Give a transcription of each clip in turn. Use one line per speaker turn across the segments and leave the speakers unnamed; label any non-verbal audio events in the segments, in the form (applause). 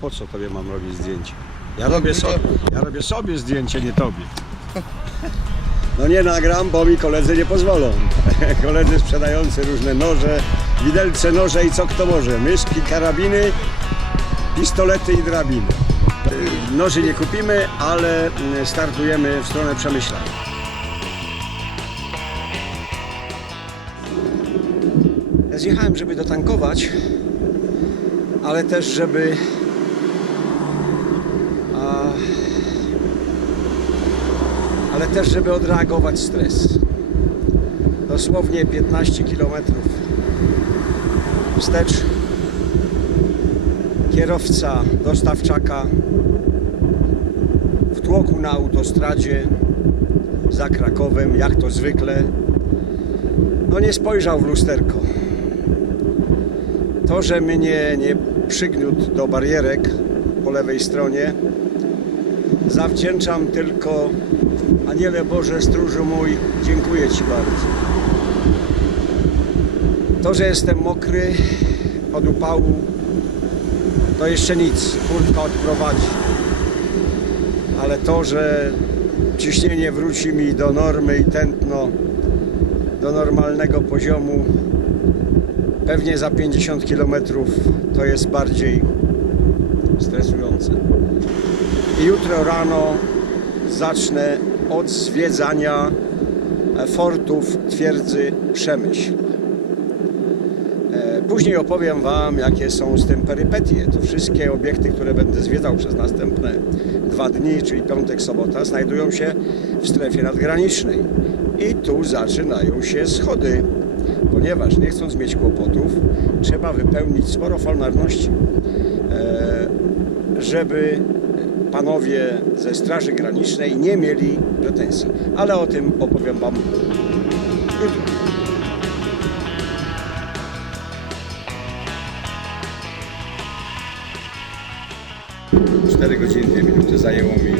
Po co tobie mam robić zdjęcie? Ja robię, sobie, ja robię sobie zdjęcie, nie tobie. No nie nagram, bo mi koledzy nie pozwolą. (laughs) Koledzy sprzedający różne noże, widelce, noże i co kto może. Myszki, karabiny, pistolety i drabiny. Noży nie kupimy, ale startujemy w stronę Przemyśla. Ja zjechałem, żeby dotankować, ale też, żeby ale też, żeby odreagować stres. Dosłownie 15 km wstecz kierowca dostawczaka w tłoku na autostradzie za Krakowem, jak to zwykle, no nie spojrzał w lusterko. To, że mnie nie przygniótł do barierek po lewej stronie, zawdzięczam tylko Aniele Boże, stróżu mój, dziękuję Ci bardzo. To, że jestem mokry od upału, to jeszcze nic, kurtka odprowadzi. Ale to, że ciśnienie wróci mi do normy i tętno do normalnego poziomu, pewnie za 50 km to jest bardziej stresujące. I jutro rano zacznę od zwiedzania fortów twierdzy Przemyśl. E, Później opowiem Wam, jakie są z tym perypetie. To wszystkie obiekty, które będę zwiedzał przez następne dwa dni, czyli piątek, sobota, znajdują się w strefie nadgranicznej. I tu zaczynają się schody, ponieważ nie chcąc mieć kłopotów, trzeba wypełnić sporo formalności, e, żeby panowie ze Straży Granicznej nie mieli pretensji. Ale o tym opowiem Wam jutro. Cztery godziny, dwie minuty zajęło mi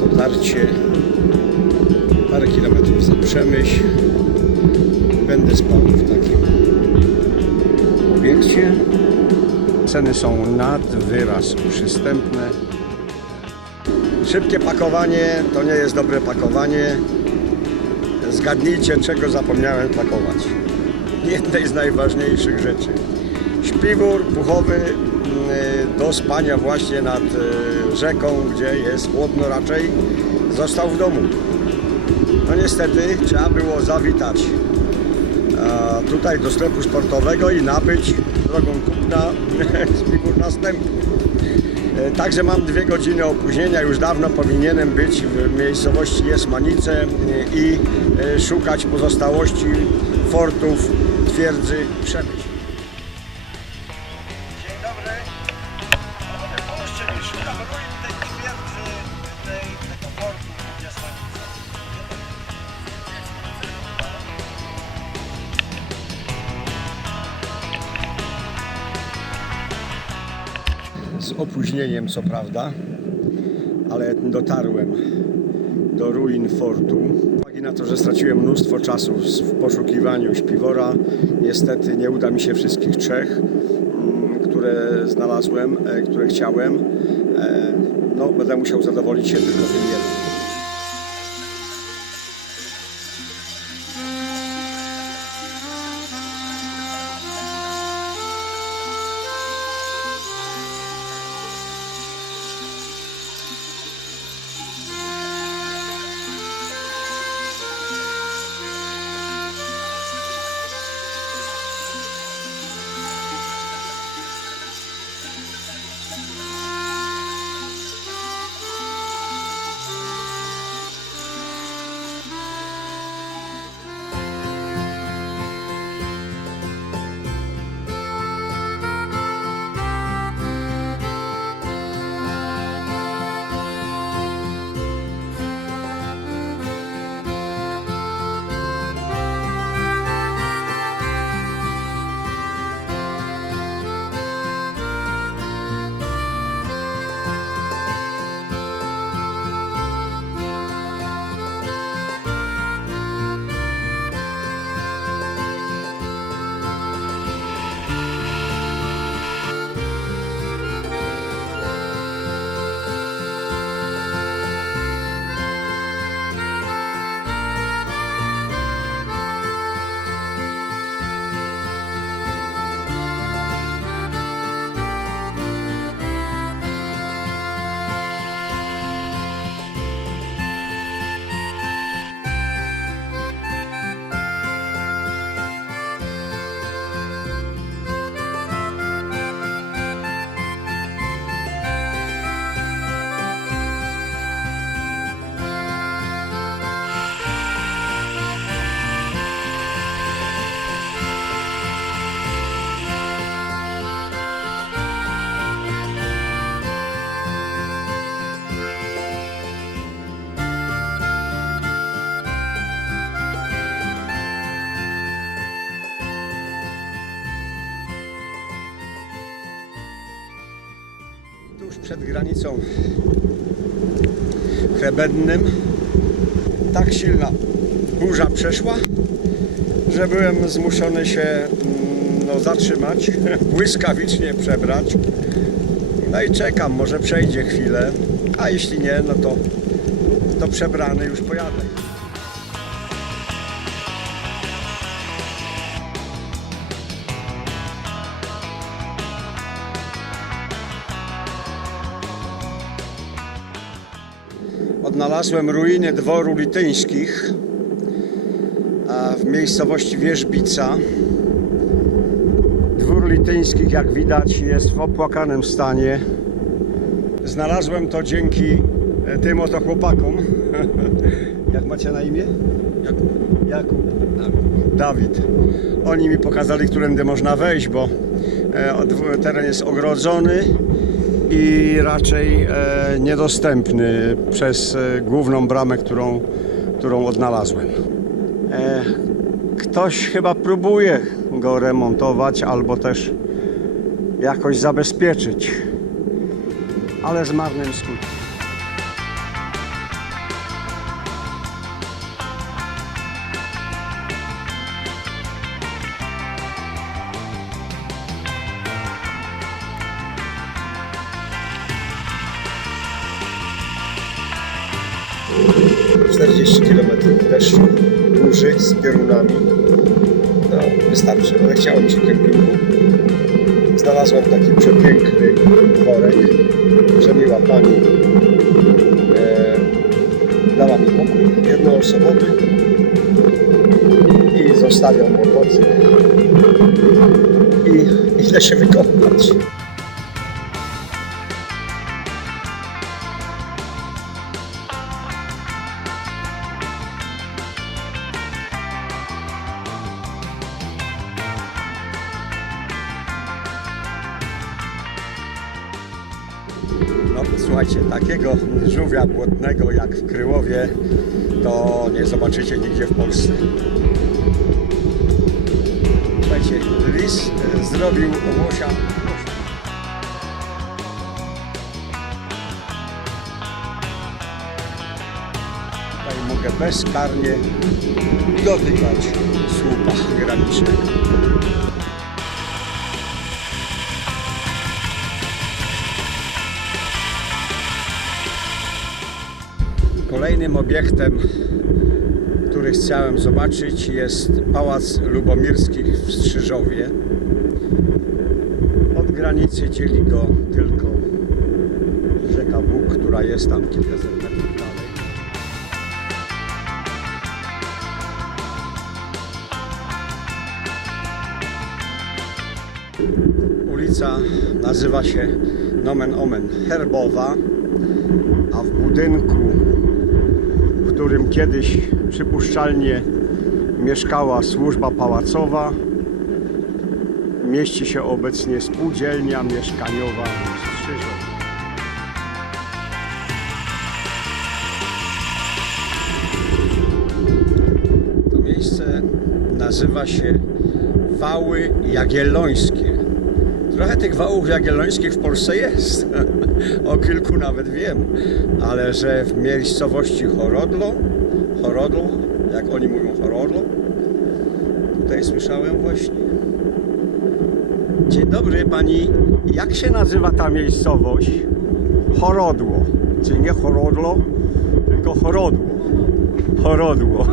dotarcie parę kilometrów za Przemyśl. Będę spał w takim obiekcie. Ceny są nad wyraz przystępne. Szybkie pakowanie to nie jest dobre pakowanie. Zgadnijcie, czego zapomniałem pakować. Jednej z najważniejszych rzeczy. Śpiwór puchowy mm, do spania właśnie nad e, rzeką, gdzie jest chłodno raczej, został w domu. No niestety trzeba było zawitać tutaj do sklepu sportowego i nabyć drogą kupna (laughs) śpiwór następny. E, Także mam dwie godziny opóźnienia, już dawno powinienem być w miejscowości Jesmanice e, i e, szukać pozostałości fortów twierdzy Przemyśl. Opóźnieniem co prawda, ale dotarłem do ruin fortu. Uwagi na to, że straciłem mnóstwo czasu w poszukiwaniu śpiwora, niestety nie uda mi się wszystkich trzech, mm, które znalazłem, e, które chciałem. E, No, będę musiał zadowolić się tylko tym jednym. Przed granicą Chrebennym tak silna burza przeszła, że byłem zmuszony się mm, no, zatrzymać, (laughs) błyskawicznie przebrać. No i czekam, może przejdzie chwilę, a jeśli nie, no to, to przebrany już pojadę. Odnalazłem ruiny dworu lityńskich w miejscowości Wierzbica. Dwór lityńskich, jak widać, jest w opłakanym stanie. Znalazłem to dzięki e, tym oto chłopakom. (laughs) Jak macie na imię? Jakub. Jakub. Dawid. Oni mi pokazali, którędy można wejść, bo e, teren jest ogrodzony i raczej e, niedostępny przez e, główną bramę, którą, którą odnalazłem. E, ktoś chyba próbuje go remontować albo też jakoś zabezpieczyć, ale z marnym skutkiem.
Deszczu, burzy z piorunami. No, wystarczy, ale chciałem się kempingu. Znalazłem taki przepiękny worek, że miła pani e, dała mi pokój jednoosobowy i zostawiam motocykl i idę się wykąpać.
No słuchajcie, takiego żółwia błotnego jak w Kryłowie to nie zobaczycie nigdzie w Polsce. Słuchajcie, lis e, zrobił łosia. Tutaj mogę bezkarnie dotykać słupa granicznego. Kolejnym obiektem, który chciałem zobaczyć jest Pałac Lubomirskich w Strzyżowie. Od granicy dzieli go tylko rzeka Bóg, która jest tam kilkaset metrów dalej. Ulica nazywa się Nomen Omen Herbowa, a w budynku którym kiedyś przypuszczalnie mieszkała służba pałacowa. Mieści się obecnie spółdzielnia mieszkaniowa. To miejsce nazywa się Wały Jagiellońskie. Trochę tych wałów jagiellońskich w Polsce jest. (laughs) o kilku nawet wiem. Ale że w miejscowości Chorodlo, Chorodlo, jak oni mówią Chorodlo, tutaj słyszałem właśnie. Dzień dobry pani. Jak się nazywa ta miejscowość? Chorodło. Czyli nie Chorodlo, tylko Chorodło. Chorodło.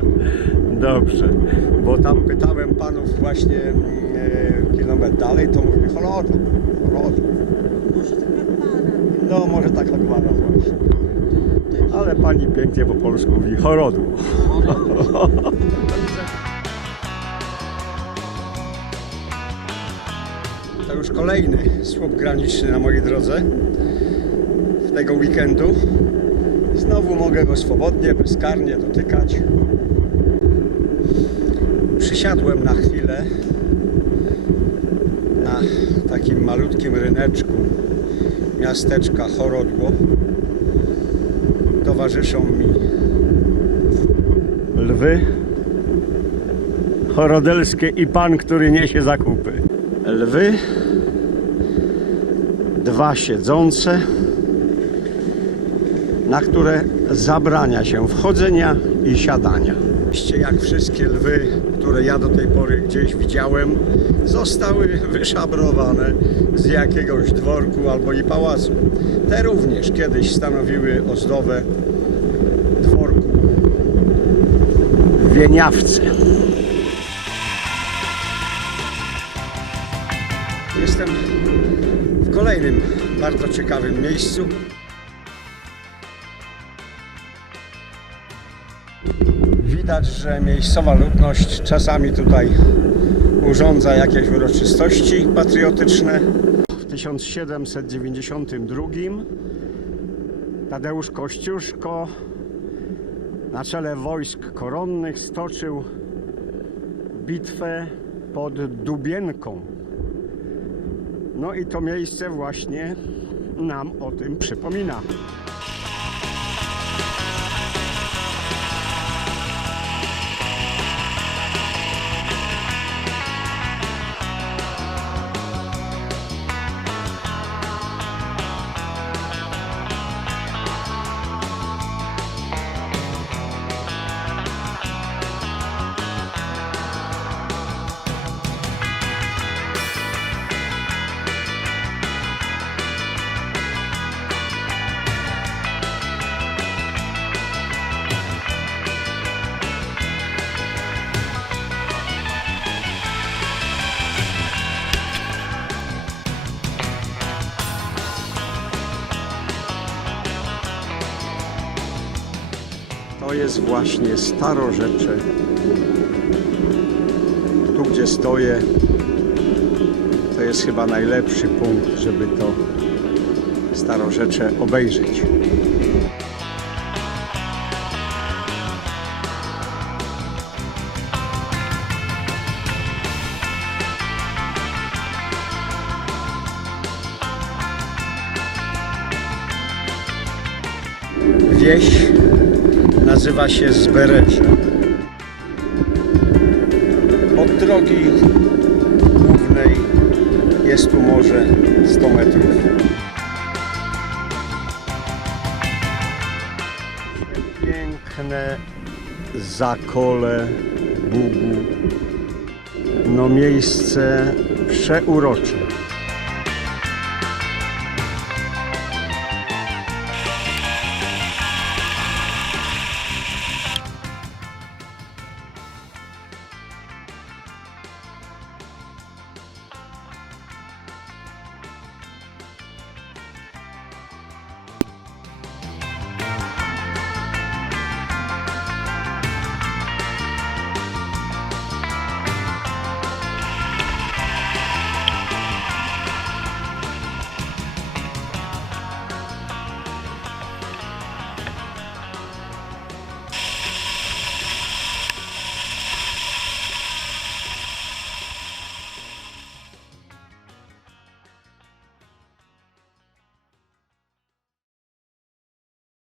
(laughs) Dobrze, bo tam pytałem panów właśnie mm, kilometr dalej, to mówili Chorodło, Chorodło. No może taka gwara właśnie. Ale pani pięknie po polsku mówi Chorodło. (laughs) To już kolejny słup graniczny na mojej drodze tego weekendu. Znowu mogę go swobodnie, bezkarnie dotykać. Przysiadłem na chwilę takim malutkim ryneczku miasteczka Chorodło. Towarzyszą mi lwy chorodelskie i pan, który niesie zakupy. Lwy dwa siedzące, na które zabrania się wchodzenia i siadania. Oczywiście jak wszystkie lwy, które ja do tej pory gdzieś widziałem, zostały wyszabrowane z jakiegoś dworku albo i pałacu. Te również kiedyś stanowiły ozdobę dworku w Wieniawce. Jestem w kolejnym bardzo ciekawym miejscu. Widać, że miejscowa ludność czasami tutaj urządza jakieś uroczystości patriotyczne. W 1792 Tadeusz Kościuszko na czele wojsk koronnych stoczył bitwę pod Dubienką. No i to miejsce właśnie nam o tym przypomina. To jest właśnie Starorzecze. Tu, gdzie stoję, to jest chyba najlepszy punkt, żeby to Starorzecze obejrzeć. Wieś nazywa się Zbereże. Od drogi głównej jest tu może 100 metrów. Piękne zakole Bugu. No miejsce przeurocze.